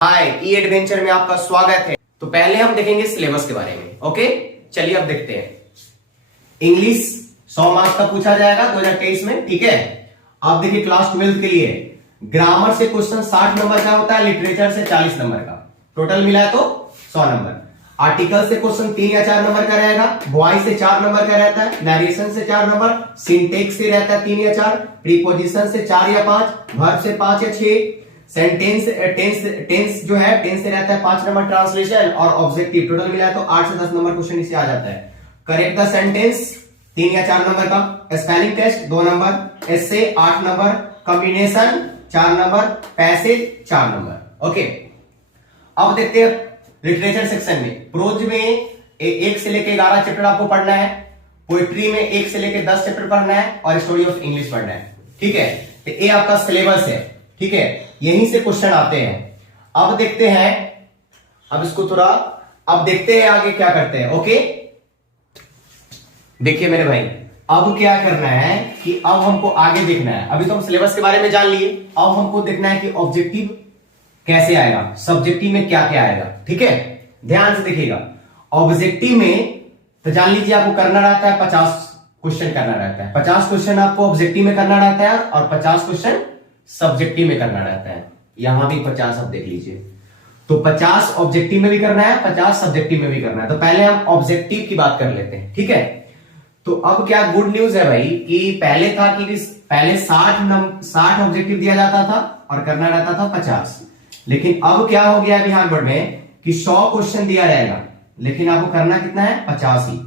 हाय, ई adventure में आपका स्वागत है। तो पहले हम देखेंगे सिलेबस के बारे में। ओके, चलिए अब देखते हैं। इंग्लिश 100 मार्क्स का पूछा जाएगा 2023 में, ठीक है। अब देखिए क्लास 12 के लिए ग्रामर से क्वेश्चन 60 नंबर का होता है, लिटरेचर से 40 नंबर का, टोटल मिला है तो 100 नंबर। आर्टिकल से क्वेश्चन 3 या 4 नंबर का रहेगा, वॉइस से 4 नंबर का रहता है, नरेशन से 4 नंबर, सिंटेक्स से रहता है 3 या 4, प्रीपोजिशन से 4 या 5, वर्ब से 5 या 6, सेंटेंस टेंस जो है टेंस से रहता है 5 नंबर, ट्रांसलेशन और ऑब्जेक्टिव टोटल मिला तो 8 से 10 नंबर क्वेश्चन इससे आ जाता है। करेक्ट द सेंटेंस 3 या 4 नंबर का, स्पेलिंग टेस्ट 2 नंबर, एसे 8 number, combination 4 number, passage 4 number. Okay, अब देखते हैं लिटरेचर सेक्शन में। प्रोज में 1 से लेकर 11 चैप्टर आपको पढ़ना है, पोएट्री में 1 से लेकर 10 चैप्टर पढ़ना है और स्टोरी ऑफ इंग्लिश पढ़ना है, ठीक है। तो ये आपका सिलेबस है, ठीक है, यहीं से क्वेश्चन आते हैं। अब देखते हैं, अब इसको थोड़ा अब देखते हैं आगे क्या करते हैं। ओके, देखिए मेरे भाई, अब क्या करना है कि अब हमको आगे देखना है। अभी तो हम सिलेबस के बारे में जान लिए, अब हमको देखना है कि ऑब्जेक्टिव कैसे आएगा, सब्जेक्टिव में क्या क्या आएगा, ठीक है। ध्यान से देखिएगा, ऑब्जेक्टिव में तो जान लीजिए आपको करना रहता है 50 क्वेश्चन करना रहता है। 50 क्वेश्चन आपको ऑब्जेक्टिव में करना रहता है और 50 क्वेश्चन सब्जेक्टिव में करना रहता है। यहां भी 50 अब देख लीजिए, तो 50 ऑब्जेक्टिव में भी करना है, 50 सब्जेक्टिव में भी करना है। तो पहले हम ऑब्जेक्टिव की बात कर लेते हैं, ठीक है। तो अब क्या गुड न्यूज है भाई कि पहले था कि पहले 60 ऑब्जेक्टिव दिया जाता था और करना रहता था 50, लेकिन अब क्या हो गया बिहार बोर्ड में कि 100 क्वेश्चन दिया रहेगा, लेकिन आपको करना कितना है 50 ही।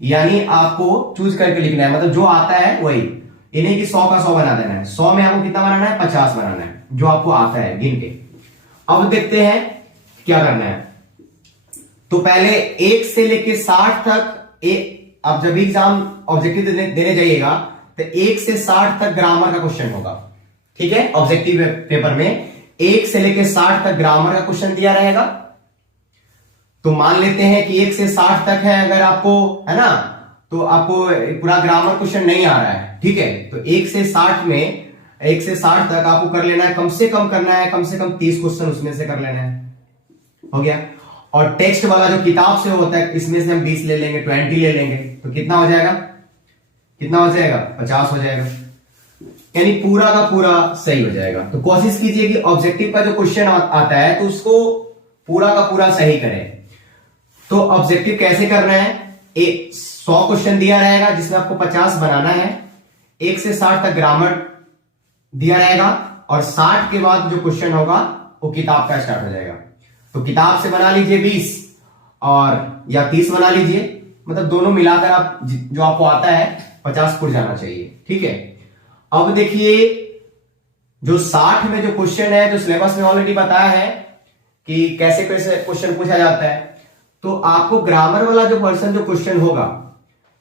यानी आपको चूज करके लिखना है, मतलब जो आता है वही, इन्हें की 100 का 100 बना देना है। 100 में आपको कितना बनाना है 50 बनाना है, जो आपको आता है गिन के। अब देखते हैं क्या करना है। तो पहले 1 से लेके 60 तक अब जब एग्जाम ऑब्जेक्टिव देने जाइएगा तो 1 से 60 तक ग्रामर का क्वेश्चन होगा, ठीक है। ऑब्जेक्टिव पेपर में 1 से लेके 60 तक ग्रामर का क्वेश्चन दिया रहेगा। तो मान लेते हैं कि 1 से 60 तक है, अगर आपको है ना, तो आपको पूरा ग्रामर क्वेश्चन नहीं आ रहा है, ठीक है। तो 1 से 60 तक आपको कर लेना है, कम से कम करना है, कम से कम 30 क्वेश्चन उसमें से कर लेना है, हो गया। और टेक्स्ट वाला जो किताब से होता है, इसमें से हम 20 ले लेंगे, 20 ले लेंगे, तो कितना हो जाएगा, 50 हो जाएगा, यानी पूरा का पूरा सही हो जाएगा। तो कोशिश कीजिए कि ऑब्जेक्टिव का जो क्वेश्चन आता है तो उसको पूरा का पूरा सही करें। तो ऑब्जेक्टिव कैसे करना है, 100 क्वेश्चन दिया रहेगा जिसमें आपको 50 बनाना है, 1 से 60 तक ग्रामर दिया रहेगा और 60 के बाद जो क्वेश्चन होगा वो किताब का स्टार्ट हो जाएगा। तो किताब से बना लीजिए 20 और या 30 बना लीजिए, मतलब दोनों मिलाकर आप जो आपको आता है 50 पुर जाना चाहिए, ठीक है। अब देखिए जो 60 में जो क्वेश्चन है, जो सिलेबस में ऑलरेडी बताया है कि कैसे कैसे क्वेश्चन पूछा जाता है। तो आपको ग्रामर वाला जो पर्सन जो क्वेश्चन होगा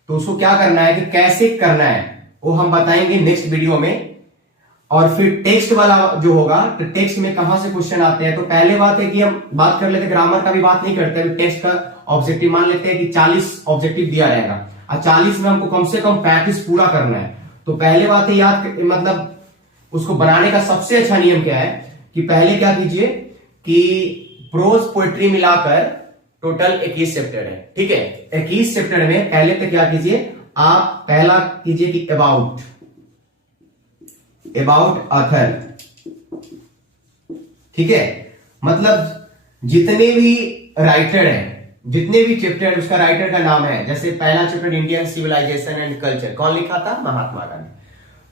तो उसको क्या करना है कि कैसे करना है वो हम बताएंगे नेक्स्ट वीडियो में। और फिर टेक्स्ट वाला जो होगा तो टेक्स्ट में कहां से क्वेश्चन आते हैं। तो पहले बात है कि हम बात कर लेते, ग्रामर का भी बात नहीं करते, टेक्स्ट का ऑब्जेक्टिव मान लेते हैं कि 40 ऑब्जेक्टिव दिया रहेगा और 40 में हमको कम से कम 35 पूरा करना है। तो पहले बात है मतलब उसको बनाने का सबसे अच्छा नियम क्या है कि पहले क्या कीजिए कि प्रोज पोएट्री मिलाकर टोटल 21 चैप्टर है, ठीक है। 21 चैप्टर में पहले तो क्या कीजिए, आप पहला कीजिए कि अबाउट ऑथर, ठीक है। मतलब जितने भी राइटर हैं, जितने भी चैप्टर उसका राइटर का नाम है, जैसे पहला chapter Indian civilisation and culture, कौन लिखा था, महात्मा गांधी।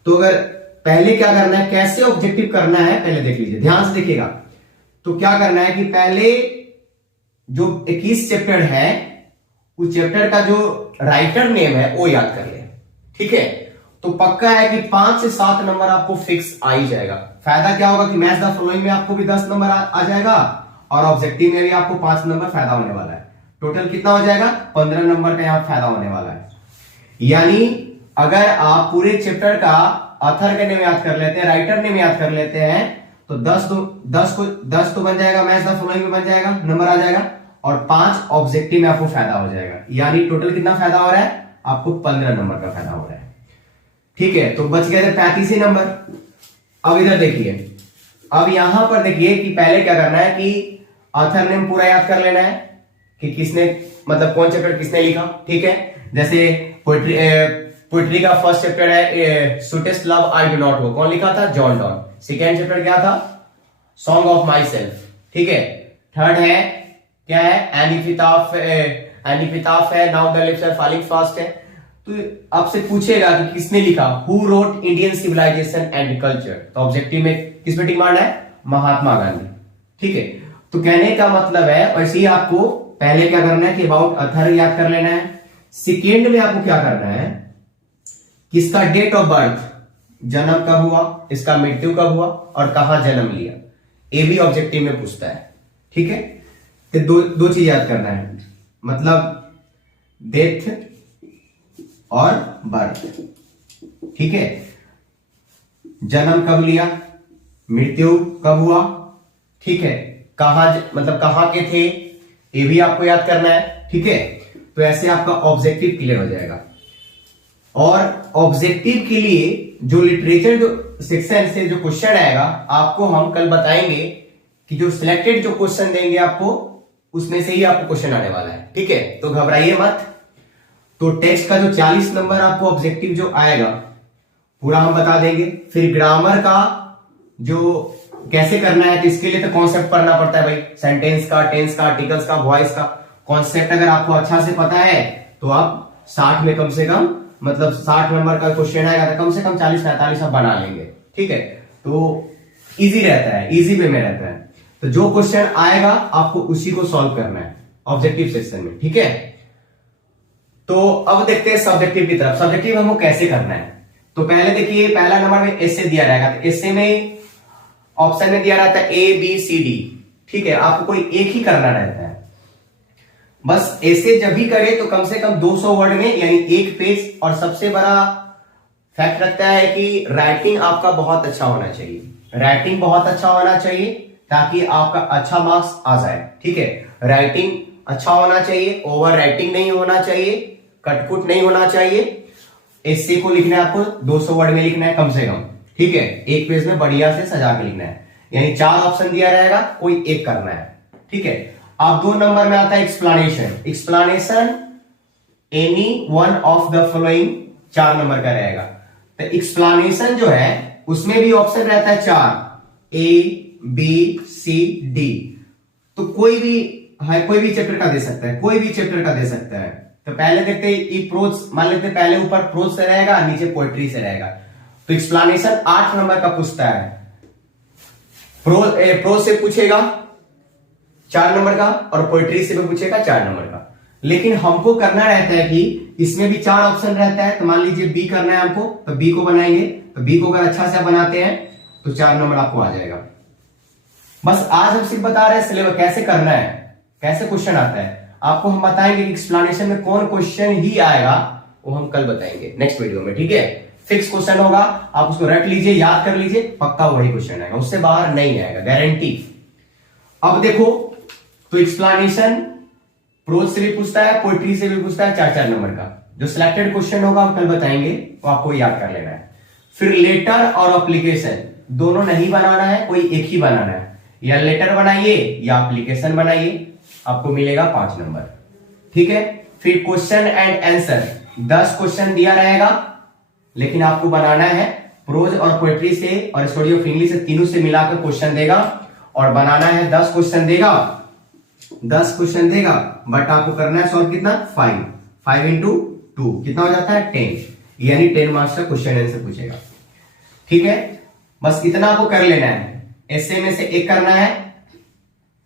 तो अगर पहले क्या करना है, कैसे ऑब्जेक्टिव करना है पहले देख लीजिए, ध्यान से देखिएगा। तो क्या करना है कि पहले जो 21 चैप्टर है उस चैप्टर का जो राइटर नेम है वो याद कर ले, ठीक है। तो पक्का है कि 5 से 7 नंबर आपको फिक्स आ ही जाएगा। फायदा क्या होगा कि मैच द फॉलोइंग में आपको भी 10 नंबर आ जाएगा और ऑब्जेक्टिव में भी आपको 5 नंबर फायदा होने वाला है। टोटल कितना हो जाएगा, 15 नंबर का यहां फायदा होने वाला है। यानी अगर आप पूरे चैप्टर का ऑथर का नेम याद कर लेते हैं, राइटर नेम याद कर लेते हैं, तो 10 तो बन जाएगा, मैच द फॉलोइंग में बन जाएगा, नंबर आ जाएगा, और 5 ऑब्जेक्टिव में आपको फायदा हो जाएगा। यानी टोटल कितना फायदा हो रहा है, आपको 15 नंबर का फायदा हो रहा है, ठीक है। तो बच गए थे 35 नंबर। अब इधर देखिए, अब यहां पर देखिए कि पहले क्या करना है कि ऑथर नेम पूरा याद कर लेना है कि किसने, मतलब कौन चैप्टर किसने लिखा, ठीक है। जैसे पोइट्री का फर्स्ट चैप्टर है sweetest love I do not वो, कौन लिखा था? John Donne. सेकेंड चैप्टर क्या था? सॉन्ग ऑफ माई सेल्फ, ठीक है। थर्ड है क्या है? एनिपिटाफ है, now the lips are falling fast है। तो आपसे पूछेगा कि किसने लिखा, who wrote Indian civilisation and culture, तो ऑब्जेक्टिव में किस पे टिक मारना है? महात्मा गांधी, ठीक है। तो कहने का मतलब है, वैसे ही आपको पहले क्या करना है कि अबाउट अथर याद कर लेना है। सेकेंड में आपको क्या करना है, किसका डेट ऑफ बर्थ, जन्म कब हुआ, इसका मृत्यु कब हुआ और कहां जन्म लिया, ये भी ऑब्जेक्टिव में पूछता है, ठीक है। तो दो चीज याद करना है, मतलब डेथ और बर्थ, ठीक है। जन्म कब लिया, मृत्यु कब हुआ, ठीक है। कहां, मतलब कहां के थे, ये भी आपको याद करना है, ठीक है। तो ऐसे आपका ऑब्जेक्टिव क्लियर हो जाएगा। और ऑब्जेक्टिव के लिए जो लिटरेचर जो सेक्शन से जो क्वेश्चन आएगा, आपको हम कल बताएंगे कि जो सिलेक्टेड जो क्वेश्चन देंगे आपको, उसमें से ही आपको क्वेश्चन आने वाला है, ठीक है। तो घबराइए मत। तो टेक्स्ट का जो 40 नंबर आपको ऑब्जेक्टिव जो आएगा पूरा हम बता देंगे। फिर ग्रामर का जो कैसे करना है, तो इसके लिए तो कॉन्सेप्ट पढ़ना पड़ता है भाई, सेंटेंस का, टेंस का, आर्टिकल्स का, वॉइस का कॉन्सेप्ट अगर आपको अच्छा से पता है तो आप 60 में कम से कम, मतलब 60 नंबर का क्वेश्चन आएगा तो कम से कम 40-45 आप बना लेंगे, ठीक है। तो इजी रहता है, इजी वे में रहता है। तो जो क्वेश्चन आएगा आपको उसी को सॉल्व करना है ऑब्जेक्टिव सेक्शन में, ठीक है। तो अब देखते हैं सब्जेक्टिव की तरफ। सब्जेक्टिव हमको कैसे करना है, तो पहले देखिए पहला नंबर में एसे दिया रहेगा, तो एसे में ऑप्शन में दिया रहता है ए बी सी डी, ठीक है। आपको कोई एक ही करना रहता है, बस ऐसे जब भी करे तो कम से कम 200 वर्ड में, यानी एक पेज। और सबसे बड़ा फैक्ट रखता है कि राइटिंग आपका बहुत अच्छा होना चाहिए, राइटिंग बहुत अच्छा होना चाहिए ताकि आपका अच्छा मार्क्स आ जाए, ठीक है। राइटिंग अच्छा होना चाहिए, ओवर राइटिंग नहीं होना चाहिए, कटपुट नहीं होना चाहिए। एसे को लिखना है आपको 200 वर्ड में लिखना है कम से कम, ठीक है। एक पेज में बढ़िया से सजा के लिखना है, यानी 4 ऑप्शन दिया रहेगा, कोई एक करना है, ठीक है। अब 2 नंबर में आता है explanation. Explanation any one of the following 4 number का रहेगा। तो एक्सप्लेनेशन जो है उसमें भी ऑप्शन रहता है 4, ए बी सी डी। तो कोई भी है, कोई भी चैप्टर का दे सकता है, कोई भी चैप्टर का दे सकता है। तो पहले देखते हैं प्रोज, मान लेते हैं पहले ऊपर प्रोज से रहेगा, नीचे पोएट्री से रहेगा। तो एक्सप्लेनेशन 8 नंबर का पूछता है। प्रोज से पूछेगा 4 नंबर का और पोएट्री से भी पूछेगा 4 नंबर का। लेकिन हमको करना रहता है कि इसमें भी 4 ऑप्शन रहता है। तो मान लीजिए बी करना है हमको, तो बी को बनाएंगे। तो बी को अगर अच्छा से बनाते हैं तो 4 नंबर आपको आ जाएगा। बस आज हम सिर्फ बता रहे हैं सिलेबस कैसे करना है, कैसे क्वेश्चन आता है। आपको हम बताएंगे कि एक्सप्लेनेशन में कौन क्वेश्चन ही आएगा, वो हम कल बताएंगे नेक्स्ट वीडियो में, ठीक है। फिक्स क्वेश्चन होगा, आप उसको रट लीजिए, याद कर लीजिए, पक्का वही क्वेश्चन आएगा, उससे बाहर नहीं आएगा, गारंटी। अब देखो, तो एक्सप्लेनेशन प्रोज से भी पूछता है, पोएट्री से भी पूछता है, 4-4 नंबर का। जो सिलेक्टेड क्वेश्चन होगा हम कल बताएंगे, वो आपको याद कर लेना है। फिर लेटर और एप्लीकेशन दोनों नहीं बनाना है, कोई एक ही बनाना है। या लेटर बनाइए या एप्लीकेशन बनाइए, आपको मिलेगा 5 नंबर, ठीक है। फिर क्वेश्चन एंड आंसर 10 क्वेश्चन दिया रहेगा, लेकिन आपको बनाना है प्रोज और पोएट्री से और स्टोरी ऑफ इंग्लिश से, तीनों से मिलाकर क्वेश्चन देगा और बनाना है। 10 क्वेश्चन देगा, 10 क्वेश्चन देगा, बट आपको करना है सॉल्व कितना, 5 इंटू 2 कितना हो जाता है 10, यानी 10 मार्क्स का क्वेश्चन आंसर पूछेगा, ठीक है। बस इतना आपको कर लेना है। ऐसे में से एक करना है,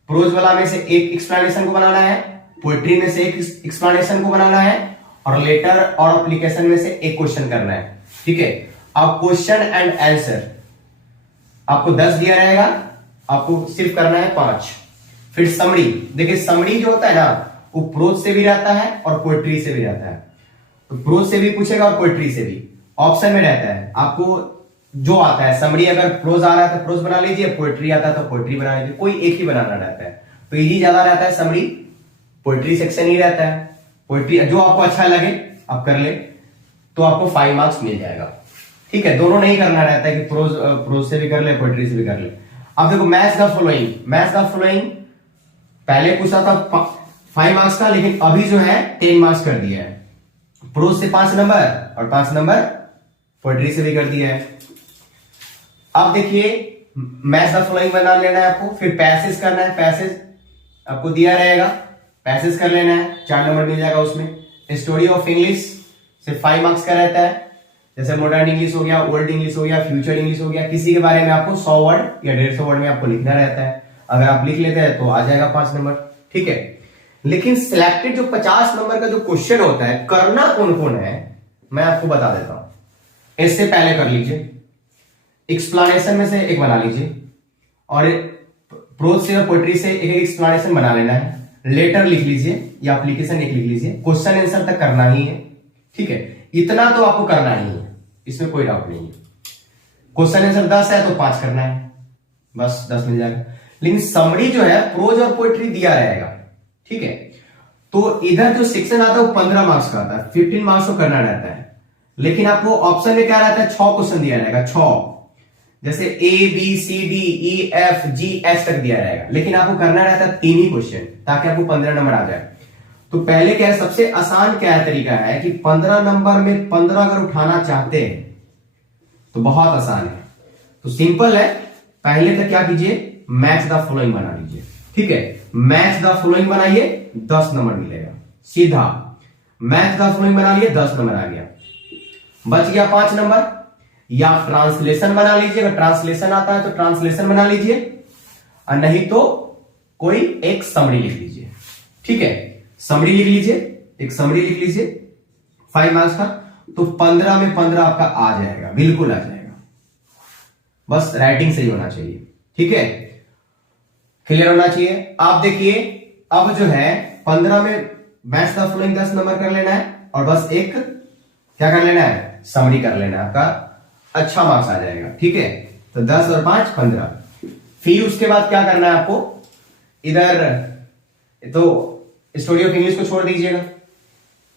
प्रोज वाला में से एक एक्सप्लेनेशन को बनाना है, पोएट्री में से एक एक्सप्लेनेशन को बनाना है, और लेटर और एप्लीकेशन में से एक क्वेश्चन करना है, ठीक है। अब क्वेश्चन एंड आंसर आपको 10 दिया रहेगा, आपको सिर्फ करना है 5। फिर समरी, देखिए समरी जो होता है ना, वो प्रोज से भी रहता है और पोएट्री से भी रहता है। तो प्रोज से भी पूछेगा और पोएट्री से भी, ऑप्शन में रहता है। आपको जो आता है, समरी अगर प्रोज आ रहा है तो प्रोज बना लीजिए, पोएट्री आता है तो पोएट्री बना लीजिए, कोई एक ही बनाना रहता है। तो इजी ज्यादा रहता है समरी, पोएट्री सेक्शन ही रहता है। पोएट्री जो आपको अच्छा लगे आप कर ले, तो आपको 5 मार्क्स मिल जाएगा, ठीक है। दोनों नहीं करना रहता है कि प्रोज से भी कर ले, पोएट्री से भी कर ले। अब देखो मैच द फॉलोइंग पहले पूछा था 5 मार्क्स का, लेकिन अभी जो है 10 मार्क्स कर दिया है। प्रोज से 5 नंबर और 5 नंबर पोएट्री से भी कर दिया है। अब देखिए मैच द फॉलोइंग बना लेना है आपको, फिर पैसेज करना है। पैसेज आपको दिया रहेगा, पैसेज कर लेना है, 4 नंबर मिल जाएगा उसमें। स्टोरी ऑफ इंग्लिश सिर्फ 5 मार्क्स का रहता है, जैसे मॉडर्न इंग्लिश हो गया, ओल्ड इंग्लिश हो गया, फ्यूचर इंग्लिश हो गया, किसी के बारे में आपको 100 वर्ड या 150 वर्ड में आपको लिखना रहता है। अगर आप लिख लेते हैं तो आ जाएगा 5 नंबर, ठीक है। लेकिन सिलेक्टेड जो 50 नंबर का जो क्वेश्चन होता है, करना कौन कौन है मैं आपको बता देता हूं। इससे पहले कर लीजिए, एक्सप्लेनेशन में से एक बना लीजिए, और प्रोज से और पोएट्री से एक एक्सप्लेनेशन बना लेना है। लेटर लिख लीजिए या एप्लीकेशन एक लिख लीजिए, क्वेश्चन आंसर तक करना ही है, ठीक है। इतना तो आपको करना ही है, इसमें कोई डाउट नहीं है। क्वेश्चन आंसर 10 है तो 5 करना है, बस 10 मिल जाएगा। लेकिन समरी जो है प्रोज और पोएट्री दिया रहेगा, ठीक है। तो इधर जो सेक्शन आता है वो 15 मार्क्स का आता है, 15 मार्क्स को करना रहता है। लेकिन आपको ऑप्शन में क्या रहता है, 6 क्वेश्चन दिया रहेगा, 6, जैसे A B C D E F G H तक दिया रहेगा। लेकिन आपको करना रहता है 3 ही क्वेश्चन, ताकि आपको 15 नंबर आ जाए। तो पहले क्या है, सबसे आसान क्या है तरीका है कि 15 नंबर में 15 अगर उठाना चाहते हैं तो बहुत आसान है। तो सिंपल है, पहले तो क्या कीजिए, मैच द फॉलोइंग बना लीजिए, ठीक है। मैच द फॉलोइंग बनाइए, 10 नंबर मिलेगा सीधा। मैच द फॉलोइंग बना लिए, 10 नंबर आ गया, बच गया 5 नंबर। या ट्रांसलेशन बना लीजिए, अगर ट्रांसलेशन आता है तो ट्रांसलेशन बना लीजिए, और नहीं तो कोई एक समरी लिख लीजिए, ठीक है। समरी लिख लीजिए, एक समरी लिख लीजिए 5 मार्क्स का, तो 15 में 15 आपका आ जाएगा, बिल्कुल आ जाएगा। बस राइटिंग सही होना चाहिए, ठीक है, क्लियर होना चाहिए। आप देखिए अब जो है 15 में मैच द फॉलोइंग 10 नंबर कर लेना है, और बस एक क्या कर लेना है, समरी कर लेना है, आपका अच्छा मार्क्स आ जाएगा, ठीक है। तो 10 और 5 15। फिर उसके बाद क्या करना है आपको, इधर तो स्टोरी ऑफ इंग्लिश को छोड़ दीजिएगा,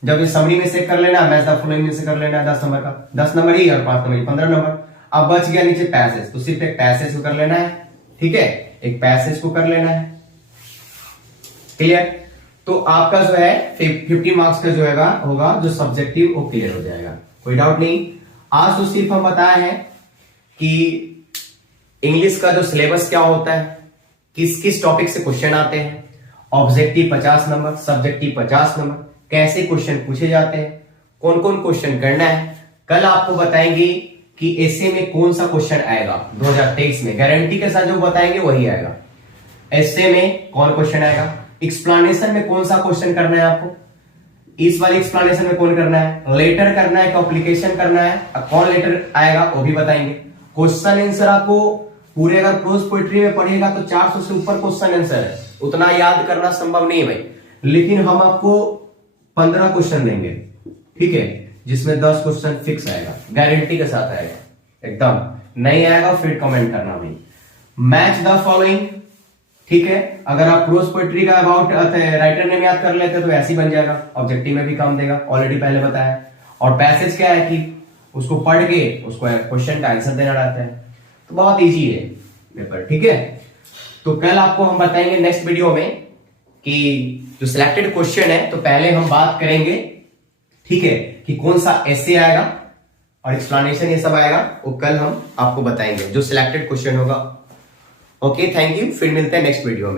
जब इस समरी में से कर लेना, मैच द फॉलोइंग में से कर लेना 10 नंबर का, 10 नंबर ही और 5 नंबर 15 नंबर। अब बच गया नीचे पैसेज, तो सिर्फ एक पैसेज को कर लेना है, ठीक है, एक पैसेज को कर लेना है, क्लियर। तो आपका जो है 50 मार्क्स का जो होगा जो सब्जेक्टिव वो क्लियर हो जाएगा, कोई डाउट नहीं। आज तो सिर्फ हम बताए हैं कि इंग्लिश का जो सिलेबस क्या होता है, किस किस टॉपिक से क्वेश्चन आते हैं, ऑब्जेक्टिव 50 नंबर, सब्जेक्टिव 50 नंबर, कैसे क्वेश्चन पूछे जाते हैं, कौन कौन क्वेश्चन करना है। कल आपको बताएंगे कि एसए में कौन सा क्वेश्चन आएगा 2023 में, गारंटी के साथ जो बताएंगे वही आएगा। एसए में कौन क्वेश्चन आएगा, एक्सप्लेनेशन में कौन सा क्वेश्चन करना है आपको, इस वाले एक्सप्लेनेशन में कौन करना है, लेटर करना है, एप्लीकेशन करना है, कौन लेटर आएगा वो भी बताएंगे। क्वेश्चन आंसर आपको पूरे अगर प्रोज पोएट्री में पढ़िएगा तो 400 से ऊपर क्वेश्चन आंसर है, उतना याद करना संभव नहीं है भाई। लेकिन हम आपको 15 क्वेश्चन देंगे, ठीक है, जिसमें 10 क्वेश्चन फिक्स आएगा, गारंटी के साथ आएगा, एकदम नहीं आएगा फिर कमेंट करना भाई। मैच द फॉलोइंग, ठीक है, अगर आप प्रोज पोएट्री का अबाउट राइटर नेम याद कर लेते तो ऐसे ही बन जाएगा, ऑब्जेक्टिव में भी काम देगा, ऑलरेडी पहले बताया। और पैसेज क्या है कि उसको पढ़ के उसको क्वेश्चन का आंसर देना रहता है, तो बहुत इजी है पेपर, ठीक है। तो कल आपको हम बताएंगे नेक्स्ट वीडियो में कि जो सिलेक्टेड क्वेश्चन है, तो पहले हम बात करेंगे, ठीक है, कि कौन सा एसे आएगा और एक्सप्लेनेशन ये सब आएगा, वो कल हम आपको बताएंगे जो सिलेक्टेड क्वेश्चन होगा। ओके, थैंक यू, फिर मिलते हैं नेक्स्ट वीडियो में।